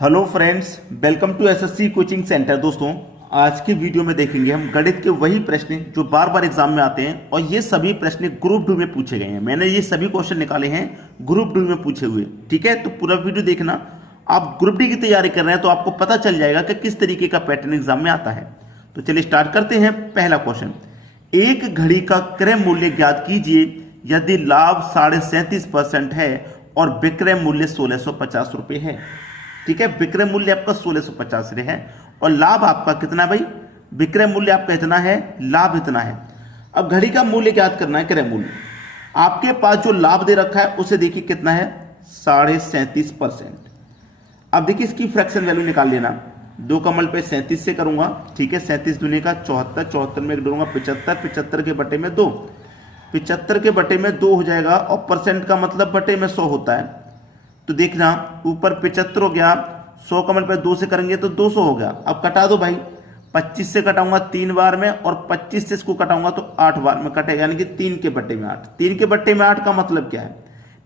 Hello friends, welcome to SSC coaching centre. दोस्तों, आज की वीडियो में देखेंगे हम गणित के वही प्रश्न जो बार बार एग्जाम में आते हैं और ये सभी प्रश्न ग्रुप 2 में पूछे गए हैं। मैंने ये सभी क्वेश्चन निकाले हैं ग्रुप 2 में पूछे हुए। ठीक है, तो पूरा वीडियो देखना। आप ग्रुप डी की तैयारी कर रहे हैं तो आपको पता चल जाएगा कि किस तरीके का पैटर्न एग्जाम में आता है। तो चलिए स्टार्ट करते हैं। पहला क्वेश्चन, एक घड़ी का क्रय मूल्य ज्ञात कीजिए यदि लाभ 37.5% है और विक्रय मूल्य 1650 रुपये है। ठीक है, विक्रय मूल्य आपका 1650 है और लाभ आपका कितना भाई? विक्रय मूल्य आपका इतना है, लाभ इतना है। अब घड़ी का मूल्य ज्ञात करना है, क्रय मूल्य। आपके पास जो लाभ दे रखा है उसे देखिए कितना है, 37.5%। अब देखिए इसकी फ्रैक्शन वैल्यू निकाल लेना। 2 कमल पे 37 से करूंगा। ठीक है, 37 दूनी का 74, 74 में डूंगा 75, 75 के बटे में 2, 75 के बटे में 2 हो जाएगा और परसेंट का मतलब बटे में 100 होता है। तो देखना ऊपर 75 हो गया, 100 कमल पे 2 से करेंगे तो 200 हो गया। अब कटा दो भाई, 25 से कटाऊंगा 3 बार में और 25 से इसको कटाऊंगा तो 8 बार में कटेगा, यानी कि 3 के बट्टे में 8। 3 के बट्टे में 8 का मतलब क्या है?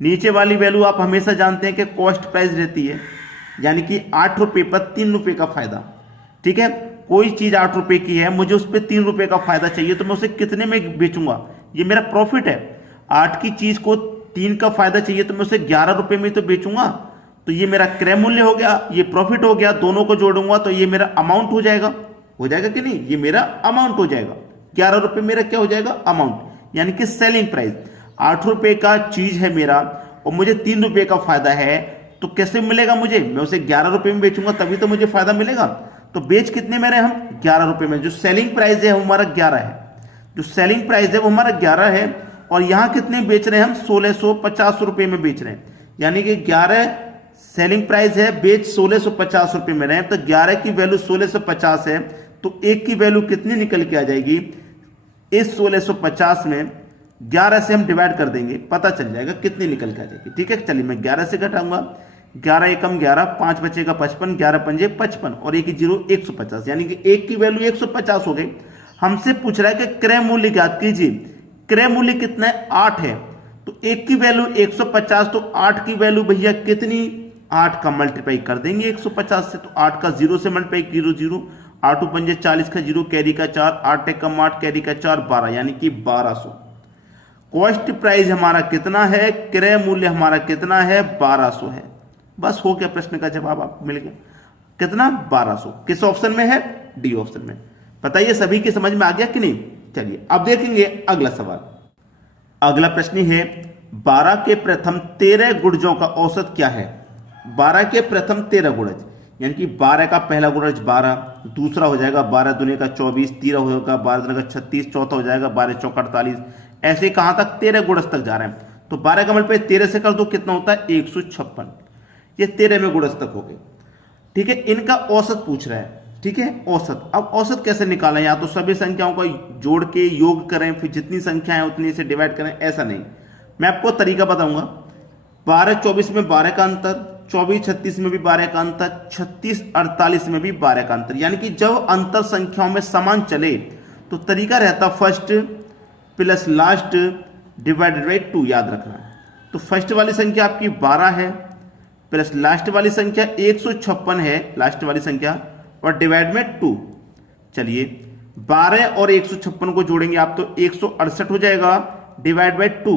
नीचे वाली वैल्यू आप हमेशा जानते हैं कि कॉस्ट प्राइस रहती है, यानी कि 8 रुपये पर 3 रुपये का फायदा। ठीक है, कोई चीज 8 रुपये की है, मुझे उस पर 3 रुपये का फायदा चाहिए तो मैं उसे कितने में बेचूंगा? ये मेरा प्रॉफिट है। 8 की चीज को 3 का फायदा चाहिए तो मैं उसे 11 रुपये में तो बेचूंगा। तो ये मेरा क्रय मूल्य हो गया, ये प्रॉफिट हो गया। दोनों को जोड़ूंगा तो ये मेरा अमाउंट हो जाएगा कि नहीं? ये मेरा अमाउंट हो जाएगा। 11 रुपये मेरा क्या हो जाएगा? अमाउंट, यानी कि सेलिंग प्राइस। 8 रुपये का चीज है मेरा और मुझे 3 रुपये का फायदा है, तो कैसे मिलेगा मुझे? मैं उसे 11 रुपये में बेचूंगा तभी तो मुझे फायदा मिलेगा। तो बेच कितने में रहे हम? 11 रुपये में। जो सेलिंग प्राइस है वो हमारा 11 है, जो सेलिंग प्राइस है वो हमारा 11 है और यहां कितने बेच रहे हैं हम? 1650 रुपये में बेच रहे हैं, यानी कि 11 सेलिंग प्राइस है, बेच 1650 रुपये में रहे हैं। तो 11 की वैल्यू 1650 है, तो एक की वैल्यू कितनी निकल के आ जाएगी? इस 1650 में 11 से हम डिवाइड कर देंगे, पता चल जाएगा कितनी निकल के आ जाएगी। ठीक है, चलिए मैं 11 से घटाऊंगा। 11 एकम 11, 5 बचेगा 55, 11 पंजे 55 और एक जीरो 150, यानी कि एक की वैल्यू 150 हो गई। हमसे पूछ रहा है कि क्रय मूल्य ज्ञात कीजिए। क्रय मूल्य कितना है? 8 है। तो एक की वैल्यू 150, तो 8 की वैल्यू भैया कितनी? 8 का मल्टीप्लाई कर देंगे 150 से, तो 8 का 0 से मल्टीप्लाई 0 0, 8 पंजे 40 का 0, कैरी का 4, 8 एकम 8, कैरी का 4, 12, यानी कि 1200। कॉस्ट प्राइस हमारा कितना है? क्रय मूल्य हमारा कितना है? 1200 है। बस हो गया, प्रश्न का जवाब आपको मिल गया। कितना? 1200। किस ऑप्शन में है? डी ऑप्शन में। बताइए सभी की समझ में आ गया कि नहीं? चलिए अब देखेंगे अगला सवाल। अगला प्रश्न है, 12 के प्रथम 13 गुणजों का औसत क्या है? 12 के प्रथम 13 गुणज, यानी कि 12 का पहला गुणज 12, दूसरा हो जाएगा 12 दूनी का 24, तीसरा हो जाएगा 12 दूनी का 36, चौथा हो जाएगा 12 चौका 48। ऐसे कहां तक? 13 गुणज तक जा रहे हैं। तो 12 का मल्टीप्लाई 13 से कर दो, कितना होता है? 156। ये 13 में गुणज तक हो गए। ठीक है, इनका औसत पूछ रहा है। ठीक है, औसत। अब औसत कैसे निकालें? या तो सभी संख्याओं का जोड़ के योग करें, फिर जितनी संख्या है उतनी से डिवाइड करें, ऐसा नहीं। मैं आपको तरीका बताऊंगा। 12 24 में 12 का अंतर, 24 36 में भी 12 का अंतर, 36 48 में भी 12 का अंतर, यानी कि जब अंतर संख्याओं में समान चले तो तरीका रहता first plus last divided by 2, याद रखना है। तो फर्स्ट वाली संख्या आपकी 12 है प्लस लास्ट वाली संख्या 156 है, लास्ट वाली संख्या, और डिवाइड में 2। चलिए 12 और 156 को जोड़ेंगे आप तो 168 हो जाएगा, डिवाइड बाई 2।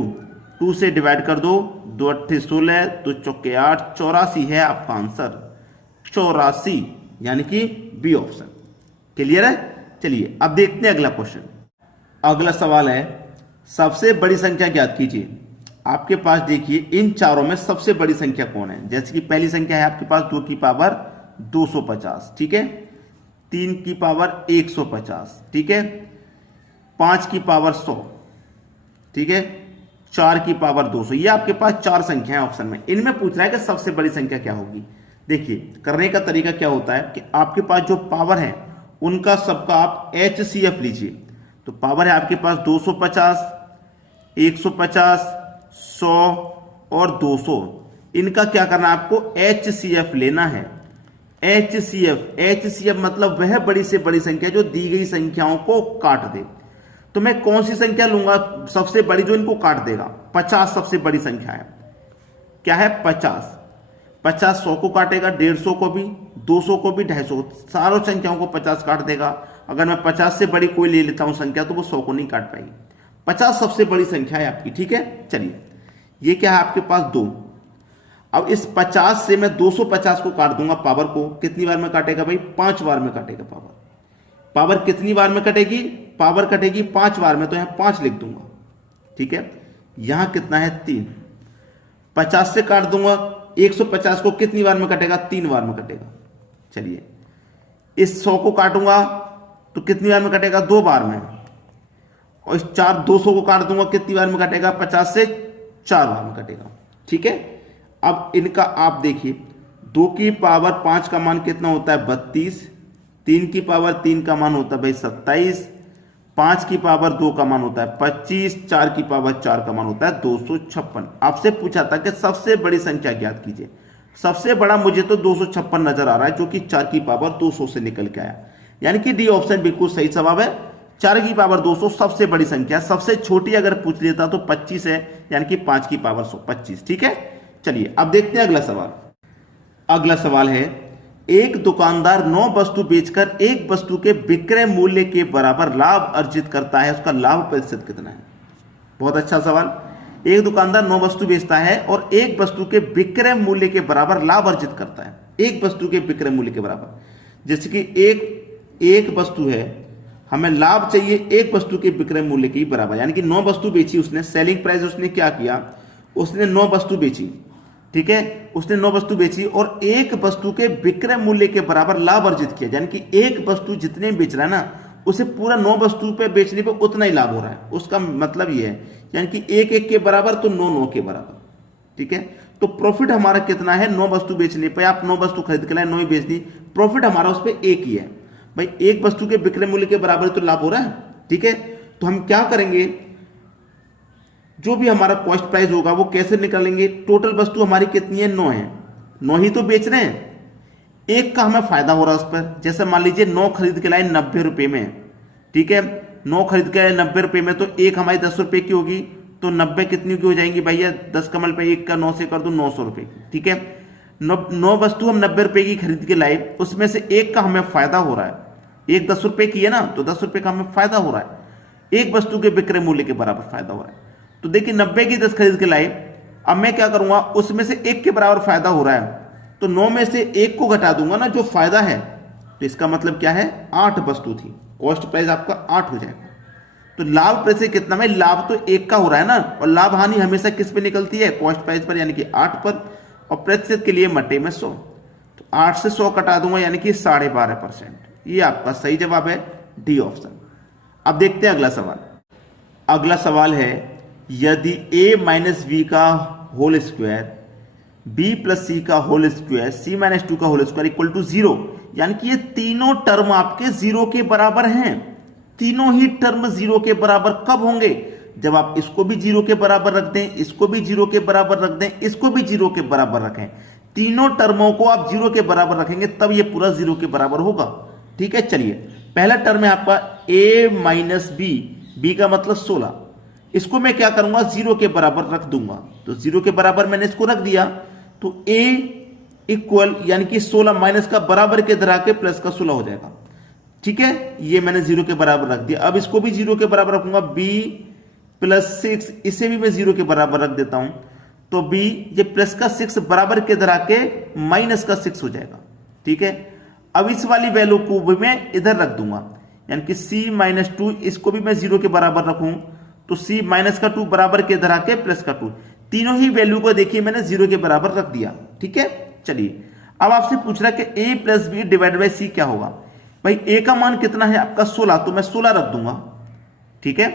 2 से डिवाइड कर दो, 2 8 16, 2 चौके 8, 84 है आपका आंसर। 84, यानी कि बी ऑप्शन। क्लियर है? चलिए अब देखते हैं अगला क्वेश्चन। अगला सवाल है, सबसे बड़ी संख्या ज्ञात कीजिए। आपके पास देखिए इन चारों में सबसे बड़ी संख्या कौन है? जैसे कि पहली संख्या है आपके पास 2 की पावर 250, ठीक है, 3 की पावर 150, ठीक है, 5 की पावर 100, ठीक है, 4 की पावर 200। ये आपके पास 4 संख्या है ऑप्शन में। इनमें पूछ रहा है कि सबसे बड़ी संख्या क्या होगी। देखिए करने का तरीका क्या होता है कि आपके पास जो पावर है उनका सबका आप HCF लीजिए। तो पावर है आपके पास 250, 150, 100 और 200। इनका क्या करना है? आपको HCF लेना है। HCF मतलब वह बड़ी से बड़ी संख्या जो दी गई संख्याओं को काट दे। तो मैं कौन सी संख्या लूंगा सबसे बड़ी जो इनको काट देगा? 50 सबसे बड़ी संख्या है। क्या है? 50। 50 100 को काटेगा, 150 को भी, 200 को भी, 250, सारों संख्याओं को 50 काट देगा। अगर मैं 50 से बड़ी कोई ले लेता हूं संख्या तो वो 100 को नहीं काट पाएगी। 50 सबसे बड़ी संख्या है आपकी, ठीक है। चलिए ये क्या है आपके पास 2। अब इस 50 से मैं 250 को काट दूंगा, पावर को कितनी बार में काटेगा भाई? 5 बार में काटेगा पावर। पावर कितनी बार में कटेगी? पावर कटेगी 5 बार में, तो यहां 5 लिख दूंगा, ठीक है। यहां कितना है? 3। 50 से काट दूंगा 150 को, कितनी बार में कटेगा? 3 बार में कटेगा। चलिए इस 100 को काटूंगा तो कितनी बार में कटेगा? 2 बार में। और इस 200 को काट दूंगा, कितनी बार में कटेगा? 50 से 4 बार में कटेगा, ठीक है। अब इनका आप देखिए, 2 की पावर 5 का मान कितना होता है? 32। 3 की पावर 3 का मान होता है भाई 27। 5 की पावर 2 का मान होता है 25। 4 की पावर 4 का मान होता है 256। आपसे पूछा था कि सबसे बड़ी संख्या ज्ञात कीजिए। सबसे बड़ा मुझे तो 256 नजर आ रहा है, जो कि 4 की पावर 200 से निकल के आया, यानी कि डी ऑप्शन बिल्कुल सही जवाब है। 4 की पावर 200 सबसे बड़ी संख्या। सबसे छोटी अगर पूछ लेता तो 25 है, यानी कि 5 की पावर 25, ठीक है। चलिए अब देखते हैं अगला सवाल। अगला सवाल है, एक दुकानदार 9 वस्तु बेचकर एक वस्तु के विक्रय मूल्य के बराबर लाभ अर्जित करता है, उसका लाभ प्रतिशत कितना है? बहुत अच्छा सवाल। एक दुकानदार 9 वस्तु बेचता है और एक वस्तु के विक्रय मूल्य के बराबर लाभ अर्जित करता है। एक वस्तु के विक्रय मूल्य के बराबर, जैसे कि एक वस्तु है, हमें लाभ चाहिए एक वस्तु के विक्रय मूल्य के बराबर, यानी कि 9 वस्तु बेची उसने। सेलिंग प्राइस उसने क्या किया? उसने 9 वस्तु बेची, ठीक है। उसने 9 वस्तु बेची और एक वस्तु के विक्रय मूल्य के बराबर लाभ अर्जित किया, यानी कि एक वस्तु जितने बेच रहा है ना, उसे पूरा 9 वस्तु पे बेचने पे उतना ही लाभ हो रहा है। उसका मतलब ये है, यानी कि 1 के बराबर तो 9 के बराबर, ठीक है। तो प्रॉफिट हमारा कितना है? 9 वस्तु बेचने पे, आप 9 वस्तु खरीद के लाए, 9 ही बेच दी, प्रॉफिट हमारा उस पर 1 ही है भाई। एक वस्तु के विक्रय मूल्य के बराबर तो लाभ हो रहा है, ठीक है। तो हम क्या करेंगे, जो भी हमारा कॉस्ट प्राइस होगा वो कैसे निकालेंगे? टोटल वस्तु हमारी कितनी है? 9 है, 9 ही तो बेच रहे हैं, 1 का हमें फायदा हो रहा है उस पर। जैसे मान लीजिए 9 खरीद के लाए 90 रुपए में, ठीक है। 9 खरीद के लाए 90 रुपए में, तो 1 हमारी 10 रुपए की होगी, तो 90 कितनी की हो जाएंगी भैया? 10 कमल पे 1 का 9 से कर दो 900 रुपए की, ठीक है। 9 वस्तु हम 90 रुपए की खरीद के लाए, उसमें से 1 का हमें फायदा हो रहा है। 1 10 रुपए की है ना, तो 10 रुपए का हमें फायदा हो रहा है। एक वस्तु के विक्रय मूल्य के बराबर फायदा हो रहा है। तो देखिए 90 की 10 खरीद के लाए, अब मैं क्या करूंगा, उसमें से 1 के बराबर फायदा हो रहा है, तो 9 में से 1 को घटा दूंगा ना, जो फायदा है। तो इसका मतलब क्या है? 8 वस्तु थी, कॉस्ट प्राइस आपका 8 हो जाएगा। तो लाभ प्रतिशत कितना है? लाभ तो 1 का हो रहा है ना, और लाभ हानि हमेशा किस पे निकलती है? कॉस्ट प्राइस पर, यानी कि 8 पर। और प्रतिशत के लिए मटे में 100, तो 8 से 100 कटा दूंगा, यानी कि 12.5%। ये आपका सही जवाब है, डी ऑप्शन। अब देखते हैं अगला सवाल। अगला सवाल है, यदि a माइनस बी का होल स्क्वायर, b प्लस सी का होल स्क्वायर, c माइनस 2 का होल स्क्वायर इक्वल टू 0, यानी कि ये तीनों टर्म आपके 0 के बराबर हैं। तीनों ही टर्म 0 के बराबर कब होंगे? जब आप इसको भी 0 के बराबर रख दें, इसको भी 0 के बराबर रख दें, इसको भी 0 के बराबर रखें। तीनों टर्मों को आप 0 के बराबर रखेंगे, तब ये पूरा 0 के बराबर होगा, ठीक है। चलिए पहला टर्म है आपका a माइनस बी का मतलब 16, इसको मैं क्या करूंगा? 0 के बराबर रख दूंगा। तो 0 के बराबर मैंने इसको रख दिया, तो a इक्वल, यानी कि 16 माइनस का बराबर के धरा के प्लस का 16 हो जाएगा, ठीक है। ये मैंने 0 के बराबर रख दिया। अब इसको भी 0 के बराबर रखूंगा, b प्लस 6, इसे भी मैं 0 के बराबर रख देता हूं, तो b ये प्लस का 6 बराबर के धरा के माइनस का 6 हो जाएगा, ठीक है। अब इस वाली वैल्यू को भी मैं इधर रख दूंगा, यानी कि c माइनस 2, इसको भी मैं 0 के बराबर रखूं, तो c माइनस का 2 बराबर के धरा के प्लस का 2, तीनों ही वैल्यू को देखिए मैंने 0 के बराबर रख दिया, ठीक है। चलिए अब आपसे पूछ रहा है कि a plus B divide by C क्या होगा? भाई a का मान कितना है आपका? 16, तो मैं 16 रख दूंगा, ठीक है।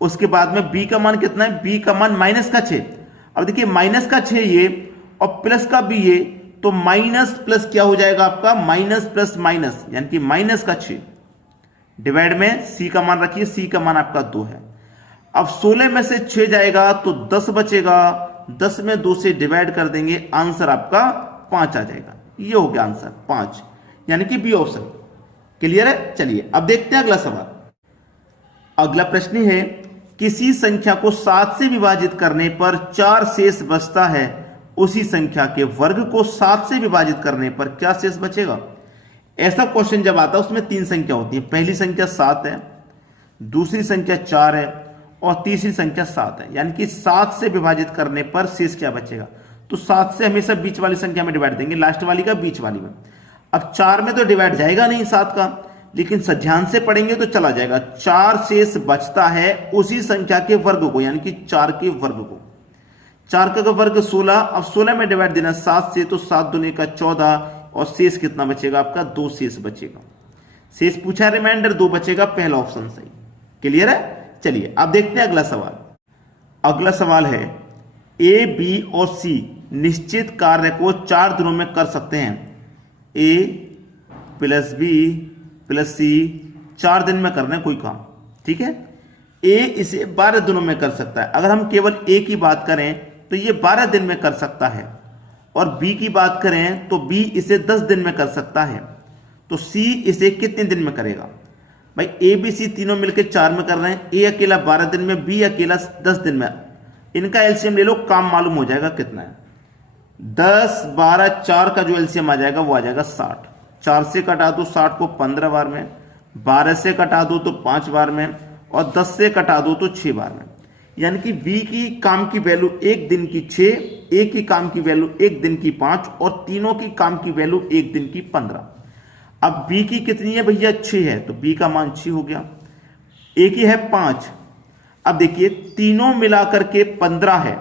उसके बाद में b का मान कितना है? b का मान माइनस का 6। अब देखिए माइनस का 6 ये और प्लस का b ये, तो माइनस प्लस क्या हो जाएगा आपका? माइनस प्लस माइनस, यानी कि माइनस का 6 डिवाइड में c का मान रखिए, c का मान आपका 2 है। अब 16 में से 6 जाएगा तो 10 बचेगा, 10 में 2 से डिवाइड कर देंगे, आंसर आपका 5 आ जाएगा। ये हो गया आंसर 5, यानी कि बी ऑप्शन। क्लियर है? चलिए अब देखते हैं अगला सवाल। अगला प्रश्न है, किसी संख्या को 7 से विभाजित करने पर 4 शेष बचता है उसी संख्या के वर्ग को 7 से विभाजित करने पर क्या शेष बचेगा। ऐसा क्वेश्चन जब आता है उसमें 3 संख्या होती है, पहली संख्या 7 है, दूसरी संख्या 4 है और तीसरी संख्या 7 है, यानी कि 7 से विभाजित करने पर शेष क्या बचेगा। तो 7 से हमेशा बीच वाली संख्या में डिवाइड देंगे, लास्ट वाली का बीच वाली में। अब 4 में तो डिवाइड जाएगा नहीं 7 का, लेकिन ध्यान से पढ़ेंगे तो चला जाएगा। 4 शेष बचता है उसी संख्या के वर्ग को, यानी कि 4 के वर्ग को। 4 का वर्ग 16, अब 16 में डिवाइड देना 7 से, तो 7 दूनी का 14 और शेष कितना बचेगा आपका 2 शेष बचेगा। शेष पूछा रिमाइंडर 2 बचेगा, पहला ऑप्शन सही। क्लियर है। चलिए अब देखते हैं अगला सवाल। अगला सवाल है ए, बी और सी निश्चित कार्य को 4 दिनों में कर सकते हैं। ए प्लस बी प्लस सी 4 दिन में करना है कोई काम, ठीक है। ए इसे 12 दिनों में कर सकता है। अगर हम केवल ए की बात करें तो ये 12 दिन में कर सकता है, और बी की बात करें तो बी इसे 10 दिन में कर सकता है। तो सी इसे कितने दिन में करेगा भाई। ए बी सी तीनों मिलकर 4 में कर रहे हैं, ए अकेला 12 दिन में, बी अकेला 10 दिन में। इनका एलसीएम ले लो, काम मालूम हो जाएगा कितना है। 10 12 4 का जो एलसीएम आ जाएगा वो आ जाएगा 60। 4 से कटा दो 60 को 15 बार में, 12 से कटा दो तो 5 बार में, और 10 से कटा दो तो 6 बार में। यानी कि बी की काम की वैल्यू 1 दिन की 6, ए की काम की वैल्यू 1 दिन की 5 और तीनों की काम की वैल्यू 1 दिन की 15। अब बी की कितनी है भैया 6 है, तो बी का मान 6 हो गया। ए की है 5। अब देखिए तीनों मिलाकर के 15 है,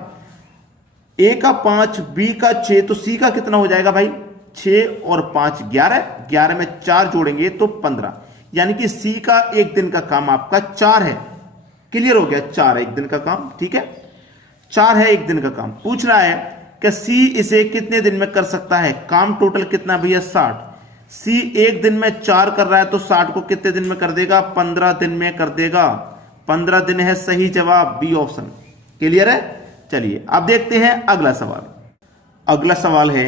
ए का 5 बी का 6, तो सी का कितना हो जाएगा भाई 6 और 5 11, 11 में 4 जोड़ेंगे तो 15। यानी कि सी का 1 दिन का काम आपका 4 है। क्लियर हो गया, 4 है 1 दिन का काम, ठीक है। 4 है 1 दिन का काम। पूछ रहा है कि सी इसे कितने दिन में कर सकता है। काम टोटल कितना भैया 60। सी 1 दिन में 4 कर रहा है, तो 60 को कितने दिन में कर देगा 15 दिन में कर देगा। 15 दिन है सही जवाब, बी ऑप्शन। क्लियर है। चलिए अब देखते हैं अगला सवाल। अगला सवाल है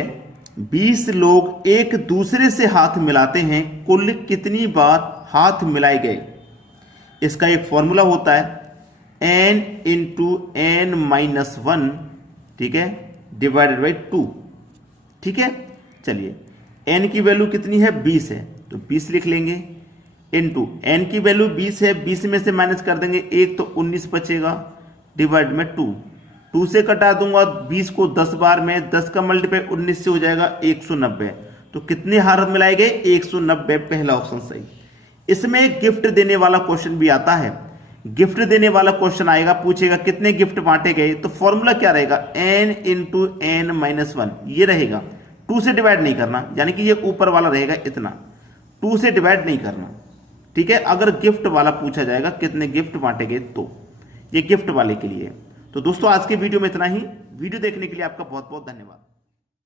20 लोग एक दूसरे से हाथ मिलाते हैं, कुल कितनी बार हाथ मिलाए गए। इसका एक फॉर्मूला होता है n इंटू n माइनस 1, ठीक है, डिवाइडेड बाई 2, ठीक है। चलिए n की वैल्यू कितनी है 20 है, तो 20 लिख लेंगे, इंटू n की वैल्यू 20 है, 20 में से माइनस कर देंगे 1 तो 19 बचेगा, डिवाइड में 2 से कटा दूंगा 20 को 10 बार में, 10 का मल्टीप्लाई 19 से हो जाएगा 190। तो कितने हाथ मिलाए गए 190, पहला ऑप्शन सही। इसमें गिफ्ट देने वाला क्वेश्चन भी आता है। गिफ्ट देने वाला क्वेश्चन आएगा, पूछेगा कितने गिफ्ट बांटे गए, तो फॉर्मूला क्या रहेगा n इंटू n माइनस 1, ये रहेगा। 2 से डिवाइड नहीं करना, यानी कि ये ऊपर वाला रहेगा इतना, 2 से डिवाइड नहीं करना, ठीक है। अगर गिफ्ट वाला पूछा जाएगा कितने गिफ्ट बांटे गए, तो ये गिफ्ट वाले के लिए। तो दोस्तों आज के वीडियो में इतना ही। वीडियो देखने के लिए आपका बहुत बहुत धन्यवाद।